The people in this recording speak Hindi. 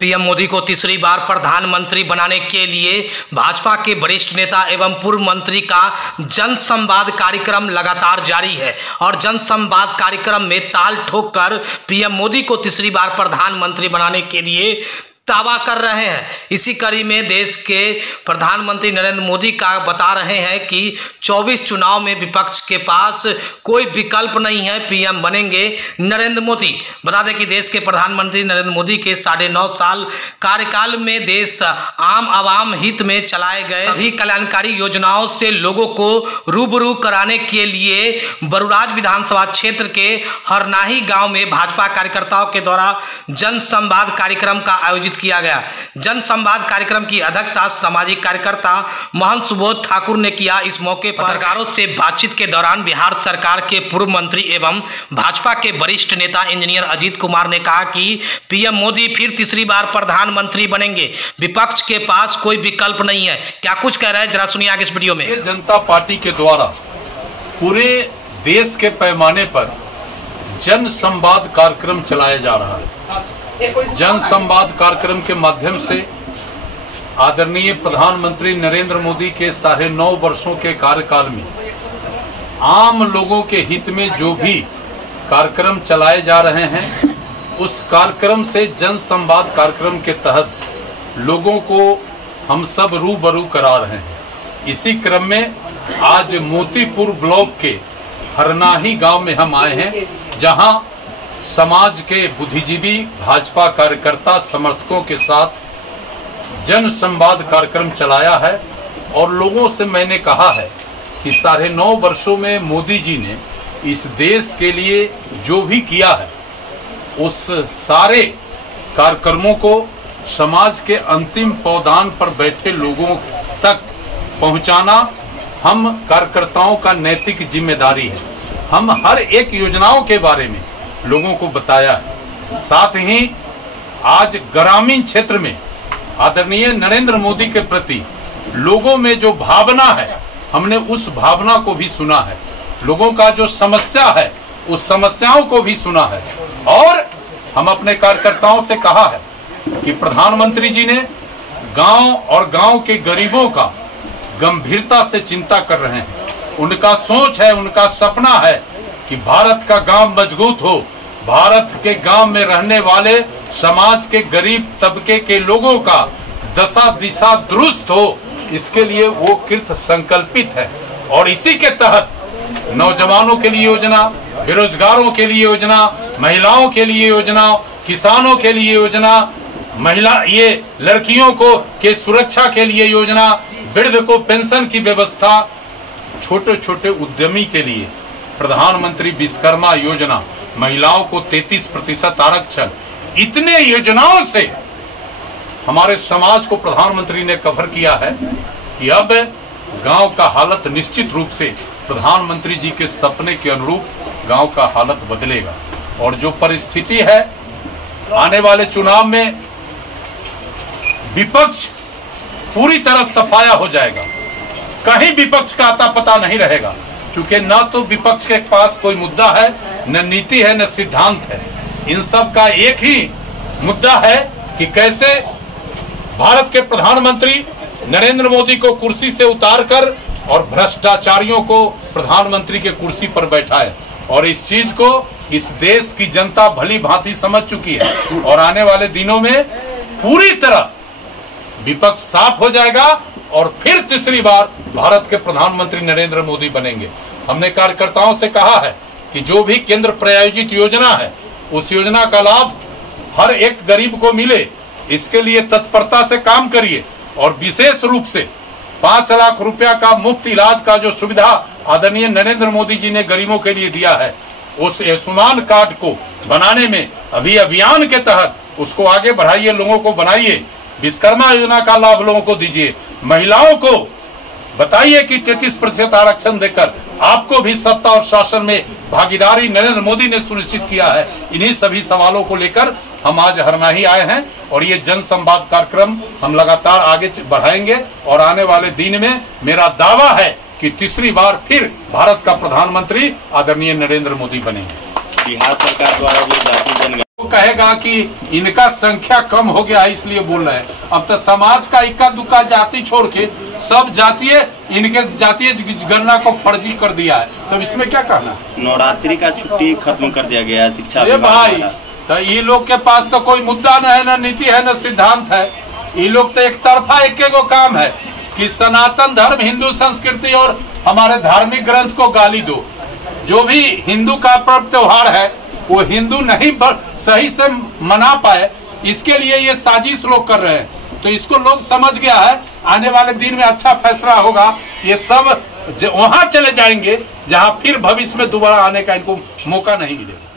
पीएम मोदी को तीसरी बार प्रधानमंत्री बनाने के लिए भाजपा के वरिष्ठ नेता एवं पूर्व मंत्री का जन संवाद कार्यक्रम लगातार जारी है और जन संवाद कार्यक्रम में ताल ठोक कर पीएम मोदी को तीसरी बार प्रधानमंत्री बनाने के लिए दावा कर रहे हैं। इसी कड़ी में देश के प्रधानमंत्री नरेंद्र मोदी का बता रहे हैं कि 24 चुनाव में विपक्ष के पास कोई विकल्प नहीं है, पीएम बनेंगे नरेंद्र मोदी। बता दें कि देश के प्रधानमंत्री नरेंद्र मोदी के 9.5 साल कार्यकाल में देश आम आवाम हित में चलाए गए सभी कल्याणकारी योजनाओं से लोगों को रूबरू कराने के लिए बरुराज विधानसभा क्षेत्र के हरनाही गांव में भाजपा कार्यकर्ताओं के द्वारा जन संवाद कार्यक्रम का आयोजित किया गया। जन संवाद कार्यक्रम की अध्यक्षता सामाजिक कार्यकर्ता महंत सुबोध ठाकुर ने किया। इस मौके पर पत्रकारों से बातचीत के दौरान बिहार सरकार के पूर्व मंत्री एवं भाजपा के वरिष्ठ नेता इंजीनियर अजीत कुमार ने कहा कि पीएम मोदी फिर तीसरी बार प्रधानमंत्री बनेंगे, विपक्ष के पास कोई विकल्प नहीं है। क्या कुछ कह रहे हैं, जरा सुनिए आगे इस वीडियो में। जनता पार्टी के द्वारा पूरे देश के पैमाने पर जन संवाद कार्यक्रम चलाया जा रहा है। जन संवाद कार्यक्रम के माध्यम से आदरणीय प्रधानमंत्री नरेंद्र मोदी के 9.5 वर्षों के कार्यकाल में आम लोगों के हित में जो भी कार्यक्रम चलाए जा रहे हैं, उस कार्यक्रम से जन संवाद कार्यक्रम के तहत लोगों को हम सब रूबरू करा रहे हैं। इसी क्रम में आज मोतीपुर ब्लॉक के हरनाही गांव में हम आए हैं, जहां समाज के बुद्धिजीवी भाजपा कार्यकर्ता समर्थकों के साथ जन संवाद कार्यक्रम चलाया है। और लोगों से मैंने कहा है कि 9.5 वर्षों में मोदी जी ने इस देश के लिए जो भी किया है, उस सारे कार्यक्रमों को समाज के अंतिम पौधान पर बैठे लोगों तक पहुंचाना हम कार्यकर्ताओं का नैतिक जिम्मेदारी है। हम हर एक योजनाओं के बारे में लोगों को बताया है। साथ ही आज ग्रामीण क्षेत्र में आदरणीय नरेंद्र मोदी के प्रति लोगों में जो भावना है, हमने उस भावना को भी सुना है। लोगों का जो समस्या है, उस समस्याओं को भी सुना है। और हम अपने कार्यकर्ताओं से कहा है कि प्रधानमंत्री जी ने गांव और गांव के गरीबों का गंभीरता से चिंता कर रहे हैं। उनका सोच है, उनका सपना है कि भारत का गांव मजबूत हो, भारत के गांव में रहने वाले समाज के गरीब तबके के लोगों का दशा दिशा दुरुस्त हो। इसके लिए वो कृत संकल्पित है। और इसी के तहत नौजवानों के लिए योजना, बेरोजगारों के लिए योजना, महिलाओं के लिए योजना, किसानों के लिए योजना, ये लड़कियों को के सुरक्षा के लिए योजना, वृद्ध को पेंशन की व्यवस्था, छोटे छोटे उद्यमी के लिए प्रधानमंत्री विश्वकर्मा योजना, महिलाओं को 33% आरक्षण, इतने योजनाओं से हमारे समाज को प्रधानमंत्री ने कवर किया है कि अब गांव का हालत निश्चित रूप से प्रधानमंत्री जी के सपने के अनुरूप गांव का हालत बदलेगा। और जो परिस्थिति है, आने वाले चुनाव में विपक्ष पूरी तरह सफाया हो जाएगा। कहीं विपक्ष का आता पता नहीं रहेगा, क्योंकि न तो विपक्ष के पास कोई मुद्दा है, न नीति है, न सिद्धांत है। इन सब का एक ही मुद्दा है कि कैसे भारत के प्रधानमंत्री नरेंद्र मोदी को कुर्सी से उतारकर और भ्रष्टाचारियों को प्रधानमंत्री के कुर्सी पर बैठाए। और इस चीज को इस देश की जनता भली भांति समझ चुकी है। और आने वाले दिनों में पूरी तरह विपक्ष साफ हो जाएगा और फिर तीसरी बार भारत के प्रधानमंत्री नरेंद्र मोदी बनेंगे। हमने कार्यकर्ताओं से कहा है कि जो भी केंद्र प्रायोजित योजना है, उस योजना का लाभ हर एक गरीब को मिले, इसके लिए तत्परता से काम करिए। और विशेष रूप से 5 लाख रुपया का मुफ्त इलाज का जो सुविधा आदरणीय नरेंद्र मोदी जी ने गरीबों के लिए दिया है, उस आयुष्मान कार्ड को बनाने में अभी अभियान के तहत उसको आगे बढ़ाइए, लोगों को बनाइए। विश्वकर्मा योजना का लाभ लोगों को दीजिए। महिलाओं को बताइए कि 33% आरक्षण देकर आपको भी सत्ता और शासन में भागीदारी नरेंद्र मोदी ने सुनिश्चित किया है। इन्हीं सभी सवालों को लेकर हम आज हरनाही आए हैं और ये जन संवाद कार्यक्रम हम लगातार आगे बढ़ाएंगे। और आने वाले दिन में मेरा दावा है कि तीसरी बार फिर भारत का प्रधानमंत्री आदरणीय नरेंद्र मोदी बनेंगे। बिहार सरकार द्वारा जो वो कहेगा कि इनका संख्या कम हो गया है इसलिए बोल रहे हैं। अब तो समाज का इक्का दुक्का जाति छोड़ के सब जातीय इनके जातीय गणना को फर्जी कर दिया है। तो इसमें क्या कहना? नवरात्रि का छुट्टी खत्म कर दिया गया है शिक्षा अरे भाई, तो ये लोग के पास तो कोई मुद्दा न है, न नीति है, न सिद्धांत है। ये लोग तो एक तरफा एक काम है कि सनातन धर्म, हिंदू संस्कृति और हमारे धार्मिक ग्रंथ को गाली दो। जो भी हिंदू का पर्व त्योहार है वो हिंदू नहीं सही से मना पाए, इसके लिए ये साजिश लोग कर रहे हैं। तो इसको लोग समझ गया है, आने वाले दिन में अच्छा फैसला होगा। ये सब वहां चले जाएंगे जहां फिर भविष्य में दोबारा आने का इनको मौका नहीं मिलेगा।